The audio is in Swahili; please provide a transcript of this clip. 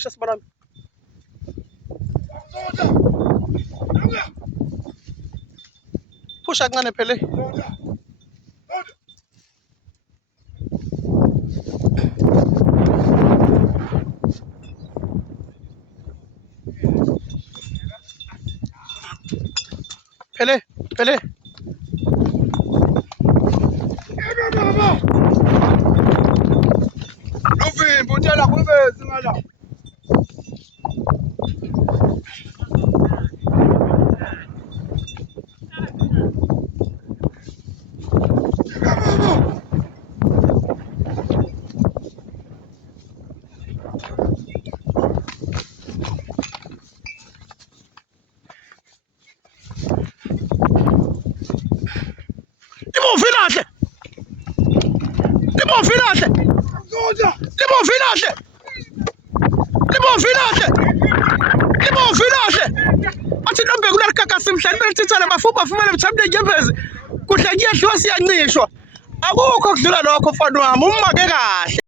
Phusha sibarami. Phusha kancane phele. Phele. Novimba utela kube singala. Athi nombe kularikakasi mhlani belithithana mafuba afumele mthamde ngembezi kuhlakiya hlosi yancishwa akukho kudlula lokho mfana wami umake kahle.